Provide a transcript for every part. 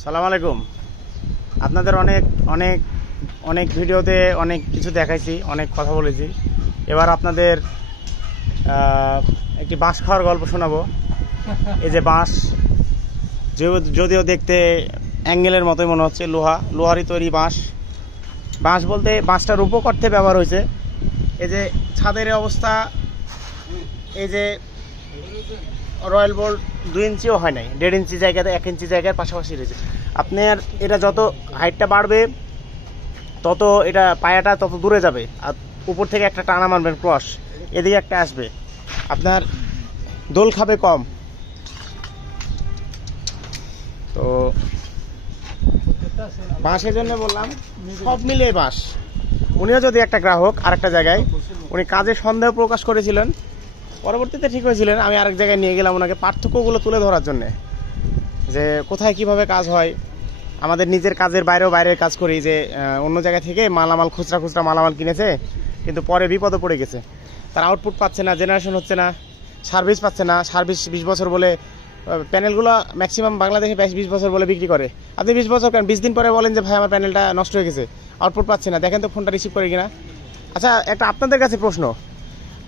সালাম আলাইকুম। আপনাদের অনেক অনেক অনেক ভিডিওতে অনেক কিছু দেখাইছি, অনেক কথা বলেছি। এবার আপনাদের একটি বাঁশ খাওয়ার গল্প শোনাবো। এই যে বাঁশ, যদিও দেখতে অ্যাঙ্গেলের মতোই মনে হচ্ছে, লোহারই তৈরি বাঁশ। বাঁশ বলতে বাঁশটার উপকর্থে ব্যবহার হয়েছে। এই যে ছাদের অবস্থা, এই যে রয়্যাল বোল্ট 2 ইঞ্চিও হয় নাই, 1.5 ইঞ্চি জায়গাতে 1 ইঞ্চি জায়গার পাশাপাশি রয়েছে। আপনার এটা যত হাইটটা বাড়বে তত এটা পায়াটা তত দূরে যাবে, আর উপর থেকে একটা টানা মারবেন ক্রস, এদিকে একটা আসবে, আপনার দোল খাবে কম। তো বাঁশের জন্য বললাম, সব মিলিয়ে বাঁশ। উনিও যদি একটা গ্রাহক আরেকটা জায়গায়, উনি কাজে সন্দেহ প্রকাশ করেছিলেন, পরবর্তীতে ঠিক হয়েছিলেন। আমি আরেক জায়গায় নিয়ে গেলাম ওনাকে পার্থক্যগুলো তুলে ধরার জন্যে, যে কোথায় কিভাবে কাজ হয়। আমাদের নিজের কাজের বাইরের কাজ করি, যে অন্য জায়গা থেকে মালামাল খুচরা মালামাল কিনেছে, কিন্তু পরে বিপদে পড়ে গেছে। তার আউটপুট পাচ্ছে না, জেনারেশন হচ্ছে না, সার্ভিস পাচ্ছে না। সার্ভিস 20 বছর বলে, প্যানেলগুলো ম্যাক্সিমাম বাংলাদেশে 20 বছর বলে বিক্রি করে। আপনি 20 বছর কেন, 20 দিন পরে বলেন যে ভাই আমার প্যানেলটা নষ্ট হয়ে গেছে, আউটপুট পাচ্ছে না, দেখেন তো ফোনটা রিসিভ করে কিনা। আচ্ছা, একটা আপনাদের কাছে প্রশ্ন,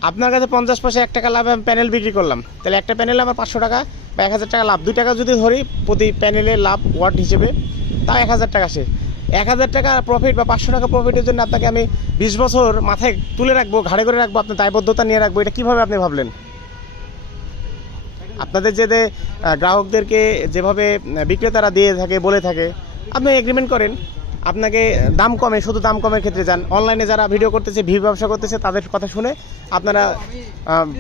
আপনার কাছে 50 পয়সা 1 টাকা লাভে আমি প্যানেল বিক্রি করলাম, তাহলে একটা প্যানেলে আমার 500 টাকা বা 1000 টাকা লাভ। 2 টাকা যদি ধরি প্রতি প্যানেলের লাভ ওয়াট হিসেবে, তাও 1000 টাকা আসে। 1000 টাকা প্রফিট বা 500 টাকা প্রফিটের জন্য আপনাকে আমি 20 বছর মাথায় তুলে রাখবো, ঘাড়ে করে রাখবো, আপনার দায়বদ্ধতা নিয়ে রাখবো, এটা কিভাবে আপনি ভাবলেন? আপনাদের যে গ্রাহকদেরকে যেভাবে বিক্রেতারা দিয়ে থাকে, বলে থাকে, আপনি এগ্রিমেন্ট করেন, আপনাকে দাম কমে, শুধু দাম কমের ক্ষেত্রে যান। অনলাইনে যারা ভিডিও করতেছে, ব্যবসা করতেছে, তাদের কথা শুনে আপনারা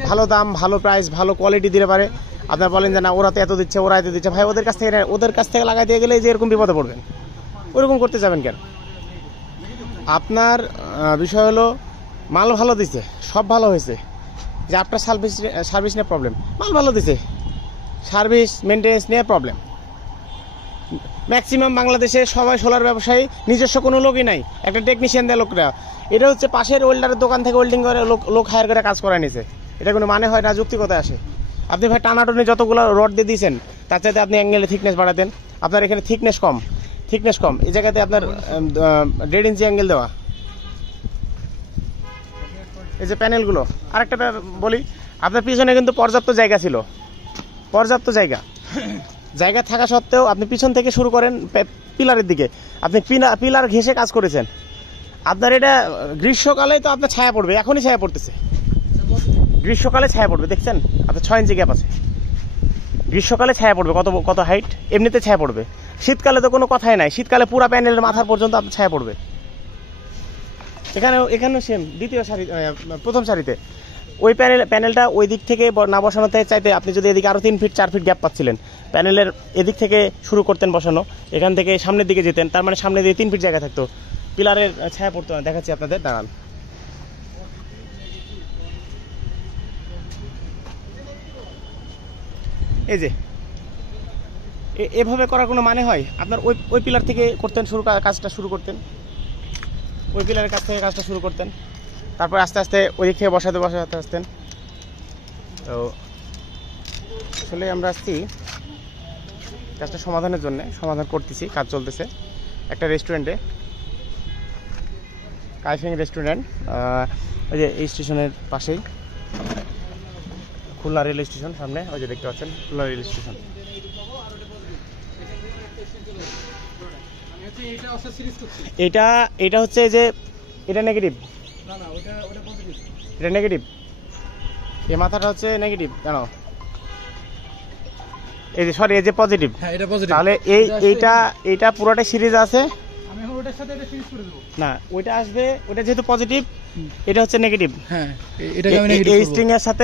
ভালো দাম, ভালো প্রাইস, ভালো কোয়ালিটি দিতে পারে। আপনারা বলেন যে না, ওরা তো এত দিচ্ছে, ওরা এত দিচ্ছে, ভাই ওদের কাছ থেকে লাগাই দিয়ে গেলে যে এরকম বিপদে পড়বেন। ওরকম করতে যাবেন কেন? আপনার বিষয় হলো মাল ভালো দিচ্ছে, সব ভালো হয়েছে, যে আপনার সার্ভিস নিয়ে প্রবলেম। মাল ভালো দিচ্ছে, সার্ভিস মেনটেন্যান্স নিয়ে প্রবলেম। ম্যাক্সিমাম বাংলাদেশে সবাই সোলার ব্যবসায়ী, নিজস্ব কোনো লোকই নাই, একটা টেকনিশিয়ান দেয় লোকরা। এটা হচ্ছে পাশের ওয়েল্ডারের দোকান থেকে ওয়েল্ডিং করে লোক হায়ার করে কাজ করায় নিছে। এটা কোনো মানে হয় না, যৌক্তিকতা আসে। আপনি ভাই টানাটনি যতগুলো রড দিয়ে দিয়েছেন, তার চাইতে আপনি অ্যাঙ্গেলে থিকনেস বাড়াতেন। আপনার এখানে থিকনেস কম, এই জায়গাতে আপনার 1.5 ইঞ্চি অ্যাঙ্গেল দেওয়া। এই যে প্যানেলগুলো, আরেকটা বলি, আপনার পিছনে কিন্তু পর্যাপ্ত জায়গা ছিল, পর্যাপ্ত জায়গা থাকা সত্ত্বেও আপনি পিছন থেকে শুরু করেন পিলারের দিকে, আপনি পিলার ঘেঁষে কাজ করেছেন। আপনার এটা গ্রীষ্মকালে তো আপনার ছায়া পড়বে, এখনই ছায়া পড়তেছে, গ্রীষ্মকালে ছায়া পড়বে, দেখছেন আপনার 6 ইঞ্চি গ্যাপ আছে। গ্রীষ্মকালে ছায়া পড়বে, কত হাইট, এমনিতে ছায়া পড়বে। শীতকালে তো কোনো কথাই নাই, শীতকালে পুরা প্যানেলের মাথার পর্যন্ত আপনার ছায়া পড়বে। এখানেও সেম, প্রথম সারিতে ওই প্যানেলটা ওই দিক থেকে না বসানো চাইতে আপনি যদি এদিকে আরো 3 ফিট 4 ফিট গ্যাপ পাচ্ছিলেন, প্যানেলের এদিক থেকে শুরু করতেন বসানো, এখান থেকে সামনের দিকে যেতেন, তার মানে সামনে দিয়ে 3 ফিট জায়গা থাকতো, পিলারের ছায়া পড়তো না। দেখাচ্ছি আপনাদের, দাঁড়ান। এই যে এভাবে করার কোনো মানে হয়? আপনার ওই পিলার থেকে কাজটা শুরু করতেন, ওই পিলারের কাছ থেকে কাজটা শুরু করতেন, তারপর আস্তে আস্তে ওই দিক থেকে বসাতে আসতেন। তো আসলে আমরা আসছি কাজটা সমাধানের জন্য, সমাধান করতেছি, কাজ চলতেছে একটা রেস্টুরেন্টে, কাইফিং রেস্টুরেন্ট। ওই যে এই স্টেশনের পাশেই, খুলনা রেল স্টেশন সামনে, ওই যে দেখতে পাচ্ছেন খুলনা রেল স্টেশন। এটা হচ্ছে যে এটা নেগেটিভ, এটা নেগেটিভ, এই মাথাটা হচ্ছে নেগেটিভ, জানো? এই যে সরি, এই যে পজিটিভ। তাহলে এইটা পুরোটাই সিরিজ আছে না, ওইটা আসবে, ওইটা যেহেতু পজিটিভ, এটা হচ্ছে নেগেটিভ। হ্যাঁ, এই স্ট্রিং এর সাথে